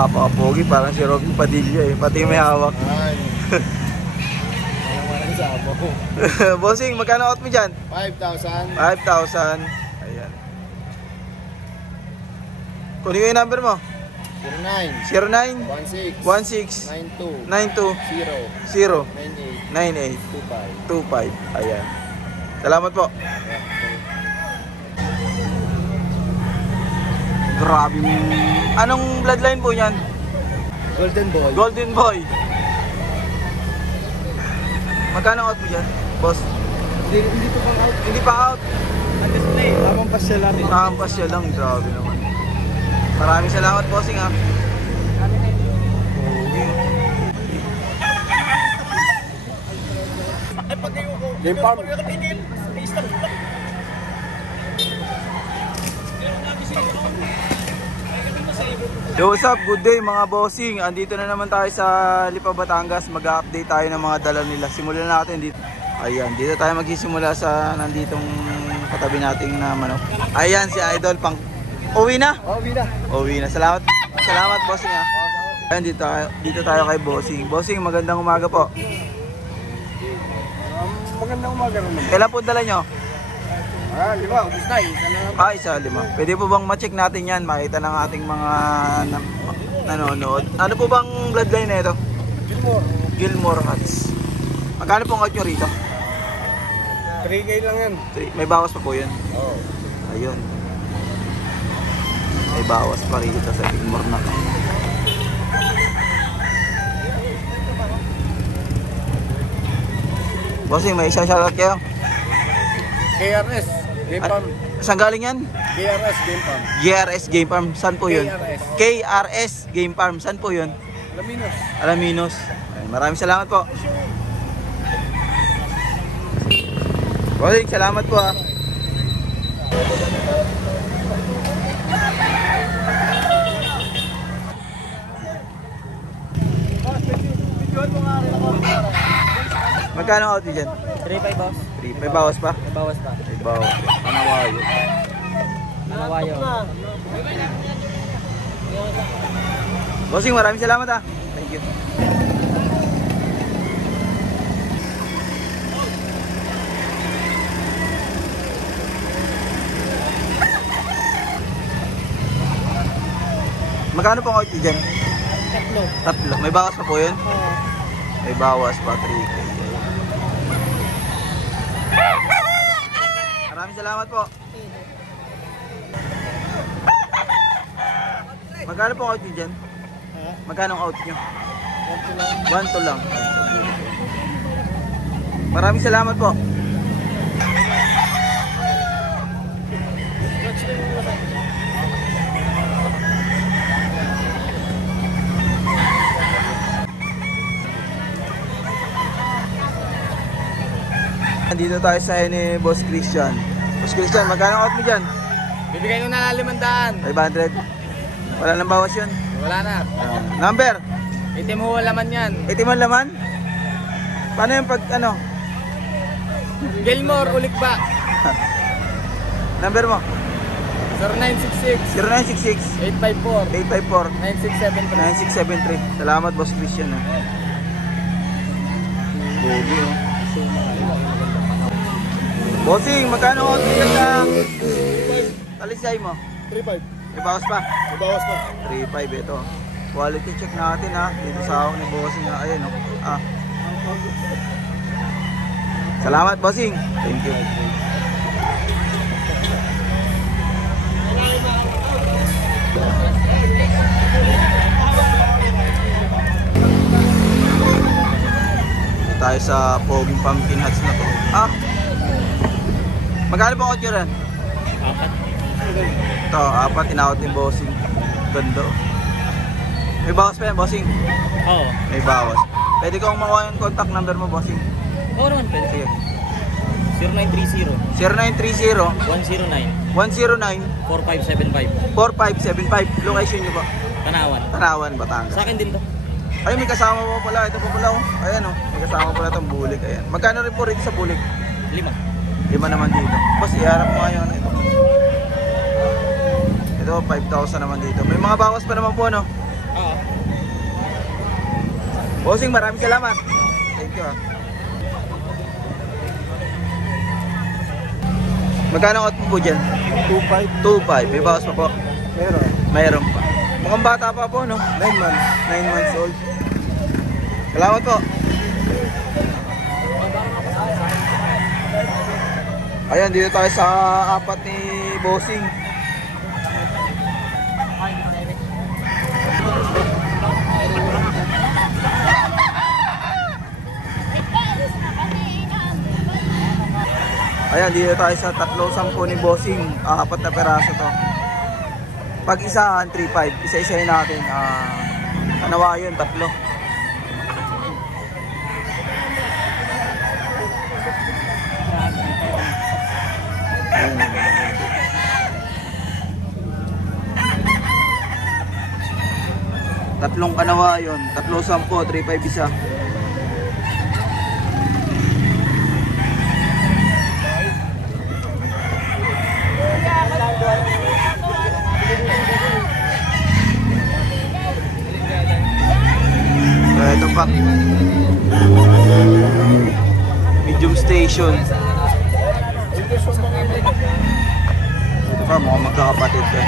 Napaka-pogi, parang si Robin Padilla eh. Pati may hawak. Ay. Walang sa abo. Bossing, magkano out mo dyan? 5,000. 5,000. Ayan. Kunin ko yung number mo. 09 09 16 16 92 92 0 0 98 98 25. 25. Ayan. Salamat po. Grabe. Anong bloodline po yan? Golden Boy. Golden Boy. Magkano out mo dyan, boss? Hindi to pang out. Hindi pa out. Display. Tamang pasya lang. Nakakampas siya lang. Grabe naman. Maraming salamat, bossing ha. Game farm. Yo, what's up? Good day mga bossing. Andito na naman tayo sa Lipa, Batangas. Mag-update tayo ng mga dala nila. Simulan natin dito. Ayan, dito tayo magsisimula sa nanditong katabi nating na manok. Ayan si Idol pang uwi na. Uwi na. Salamat. Salamat bossing ha. Ayan, dito tayo kay bossing. Bossing, magandang umaga po. Magandang umaga naman. Kailan po dala nyo? 5, ubus na eh. Isa, 5. Pwede po bang ma-check natin yan? Makita ng ating mga nanonood. Ano po bang bloodline na ito? Gilmore Hats. Magkano pong out nyo rito? 3K lang yan. May bawas pa po yun? Oo. Ayun. May bawas pa rito sa Gilmore na. Bossing, may isang shoutout kayo? KRS Game Farm. Saan galing yan? KRS Game Farm. GRS Game Farm. Saan po yun? KRS. KRS Game Farm. Saan po yun? Alaminos. Alaminos. Ay, maraming salamat po. Bossing, salamat po ha. Magkano out dyan? 3.5 boss. 3. May bawas pa? May bawas pa. May bawas. Panawayo. Nawayo. Bossing, maraming salamat ha. Thank you. Magkano pong out dyan? 3. May bawas pa po yun? Oo. May bawas pa, 3K. Maraming salamat po. Magkano po out nyo dyan? Magkano out nyo? 1 lang. Maraming salamat po. Dito tayo sa ni Boss Christian. Boss Christian, magkano out mo dyan? Bibigay ko na 500. 500. Wala nang bawas yun. Wala na. Number? Itim mo laman yan. Itim ang laman? Paano yung pag ano? Gilmore, ulik ba? Number mo? 0966 0966 854 854 9673. 9673. Salamat Boss Christian ha. Bogi oh. Bossing, magkano out dyan na talisay mo? 3.5. May bawas pa? May bawas pa. 3.5 ito. Quality check natin ha. Dito sa hawak ni Bossing ha. Ayan o. Salamat Bossing. Thank you. Dito tayo sa Poging Pumpkin Hats na to. Magkano po out nyo rin? 4. Ito, 4 inawat ni Bossing. Ganda. May bawas pa yan, Bossing? Oo. May bawas. Pwede kong makuha yung contact number mo, Bossing? Oo naman pwede. Sige. 0930 0930 109 109 4575. 4575. Location nyo po? Tanawan. Tanawan, Batangas. Sa akin din to. Ay, may kasama po pala. Ito po pala oh. Ayan oh. May kasama pala itong bulik. Ayan. Magkano rin po rito sa bulik? 5. 5 naman dito. Boss, iharap mo nga yun. Ito. Ito, 5,000 naman dito. May mga bawas pa naman po, no? Oo. Bossing, maraming salamat. Thank you. Magkano out mo po dyan? 2.5. 2.5. May bawas pa po? Meron. Mayroon pa. Mukhang bata pa po, no? 9 months. 9 months old. Salamat po. Ayan, dito tayo sa apat ni Bossing. Ayan, dito tayo sa 3-10 ni Bossing. Apat na peraso to. Pag isa, 3.5. Isa-isahin natin. Kanawa yun, 3. Tatlong kanawa yun. 3-10, 3.5 isa. Ito pa. Medium station. Ito pa, mukhang magkakapatid ka.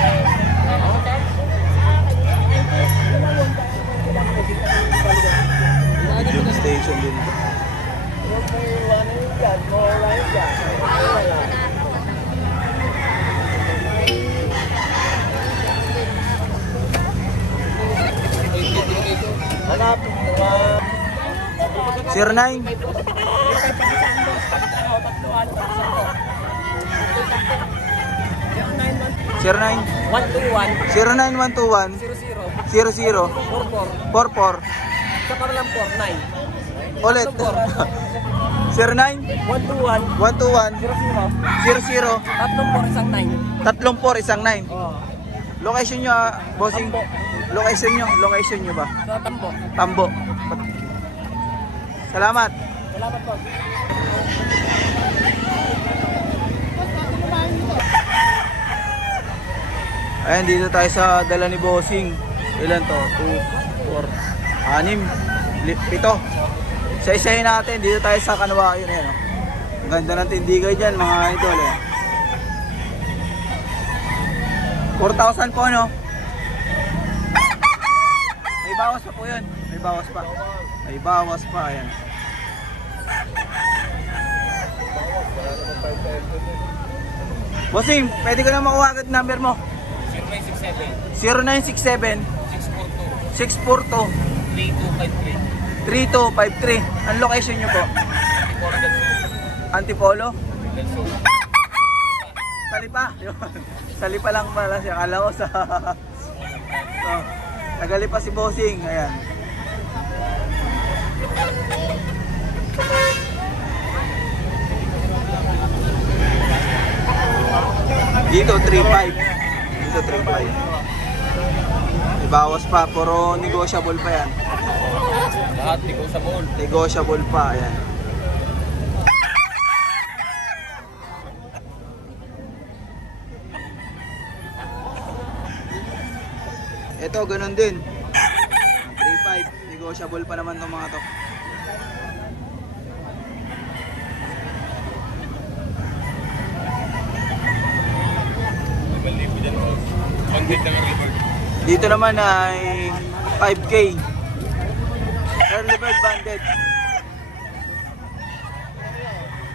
Medium station din ito. Hanapin mo 09 09 00 44 Saka lang 49. ulit 09 121 00 34 isang 9. Location nyo, bossing. Location nyo ba? Sa Tambo. Tambo. Salamat. Salamat po. Ayan, dito tayo sa dala ni Bossing. Ilan to? 2, 4, 6, 7. Isa-isahin natin. Dito tayo sa Kanawa. Yun, ayan. Ang ganda ng tindigay dyan, mga idol. 4,000 po, no? May bawas pa po yun. May bawas pa. May bawas pa. Ayan. Bossing, pwede ko na makuha agad number mo. 0967 642 3253. Ang location nyo po? Antipolo? Salipa? Salipa lang pala siya. Kala ko sa... So, nagalipa si Bossing. Ayan. Dito 3.5. Dito 3.5. Ibawas pa, puro negotiable pa yan. Lahat negotiable. Negotiable pa, ayan. Ito, ganun din. 3.5. Negotiable pa naman itong mga to. Dito naman ay 5K. Early bird banded.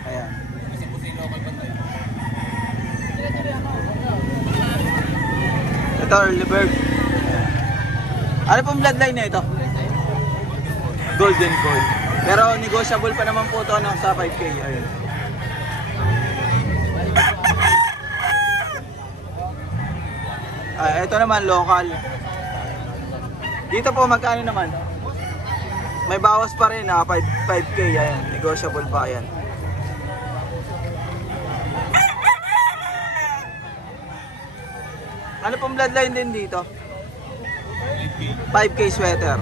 Ayan. Ito early bird. Ano pong bloodline na ito? Golden Gold. Pero negotiable pa naman po ito sa 5K. Ayan. Ito naman local. Dito po magkano naman? May bawas pa rin 5K. Ayan. Negotiable pa yan. Ano pong bloodline din dito? 5K sweater.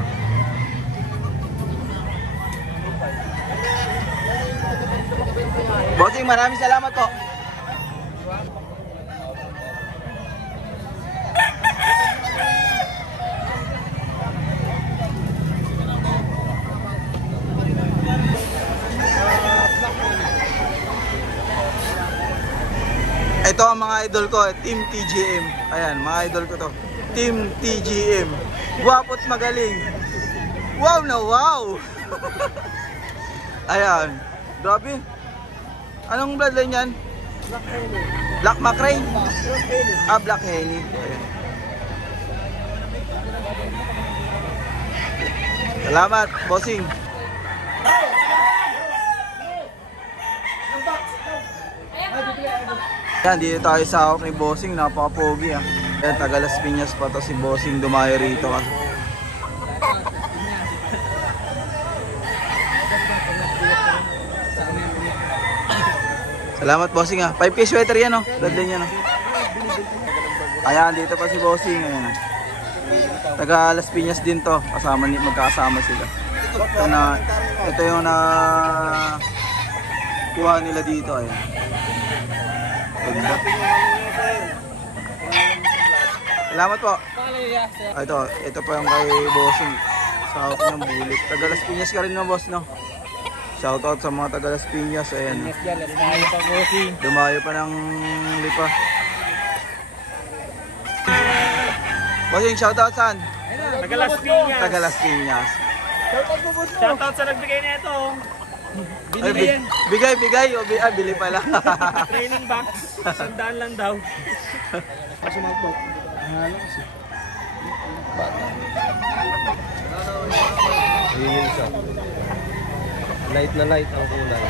Bossing, maraming salamat po. Ito ang mga idol ko, Team TGM. Ayan, mga idol ko to. Team TGM. Guwapo't magaling. Wow na wow! Ayan. Grabe. Anong bloodline yan? Black Henny. Black McRae? Black Henny. Ah, Black Henny. Ayan. Salamat, bossing. Yan, dito tayo sa hawak ni bossing. Napaka-pogi ah. Yan, taga Las Piñas pa to si bossing. Dumayo rito kasi. Salamat bossing ah. 5K sweater yan oh. Bloodline yan oh. Ayan, dito pa si bossing. Ayan. Taga Las Piñas din to. Magkakasama sila. Ito yung na kuha nila dito. Ayan. Ganda. Salamat po. Ito pa yung kay bossing. Sa hawak ng bulit. Taga Las Piñas ka rin no boss no? Shoutout sa mga taga Las Piñas. Ayan. Dumayo pa ng lipa. Bossing, shoutout saan? Taga Las Piñas. Taga Las Piñas. Shoutout sa nagbigay na ito. Ay, bigay. Bili pala. Training box. 100 lang daw. Kasi mga po. Mahalo kasi. Hingin siya. Light na light ang kulay.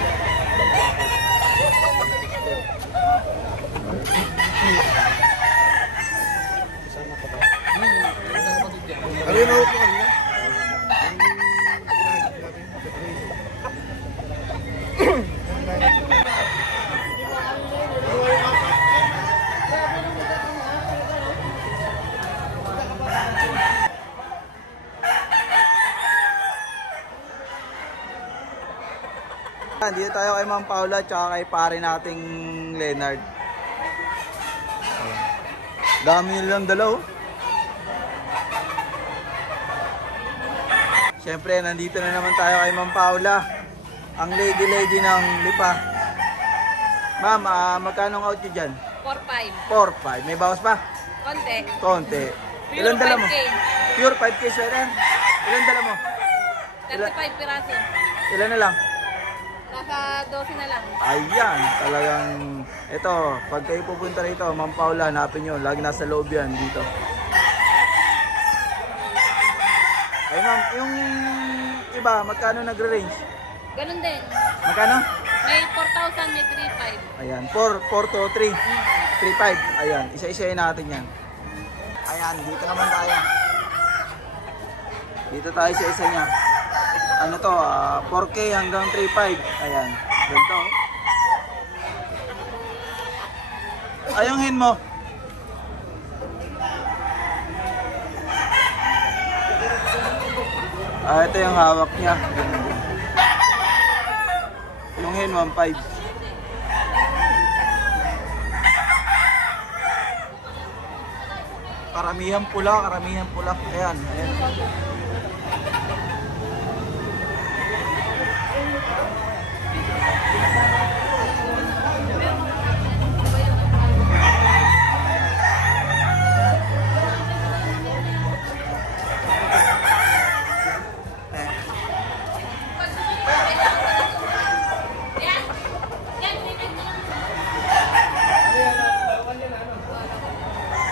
Ano yung mahalo po kanina? Dito tayo kay Ma'am Paula at kay pare nating Leonard. Dami nilang dalaw. Siyempre, nandito na naman tayo kay Ma'am Paula. Ang lady ng lipa. Ma'am, magkano ang out nyo dyan? 4-5. 4-5. May bawas pa? Konti. Konti. Pure Ilan dala mo? 5K. Pure 5K sweater? Ilan dala mo? 35 piraso. Ilan na lang? Nasa 12 na lang. Ayan, talagang ito, pag kayo pupunta rito, Ma'am Paula, hanapin nyo, lagi nasa loob yan dito. Ay ma'am, yung iba, magkano nagre-range? Ganun din. Magkano? May 4,000, may 3,500. Ayan, 4 to 3, 3-5, ayan, isa-isayin natin yan. Ayan, dito naman tayo. Dito tayo sa isa niya. Ano to, 4K hanggang 3.5. Ayan, ganito. Ayungin mo. Ito yung hawak niya. Yung hen 1.5. Karamihan pula. Ayan, ayan.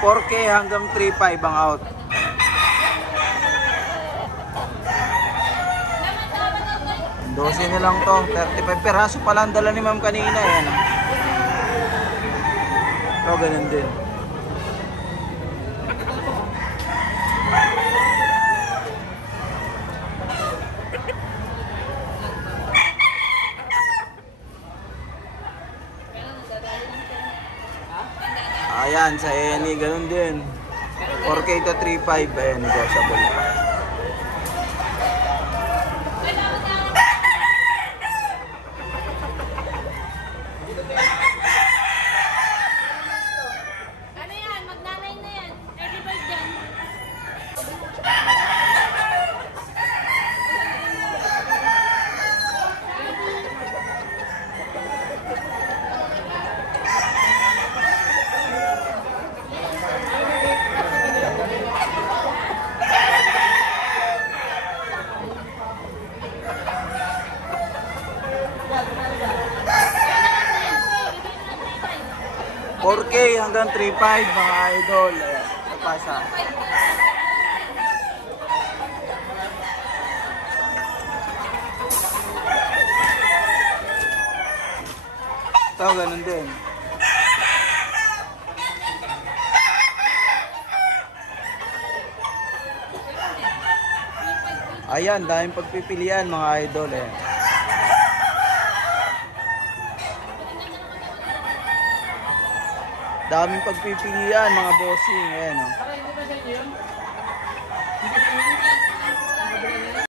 $4K hanggang 3.5 ang out. $12 na lang to. 35 peraso pala ang dala ni ma'am kanina. Ayan. Ito, ganun din. Ayan, sa Eni, ganun din. 4K to 3.5. Ayan, negotiable pa. Ano yan? Magnanay na yan. 35 dyan. hanggang 3.5 mga idol. Ayan, ito pa sa. Ito, ganun din. Ayan, daming pagpipilian mga idol. Ayan. Daming pagpipilian mga bossing. Ayan, oh.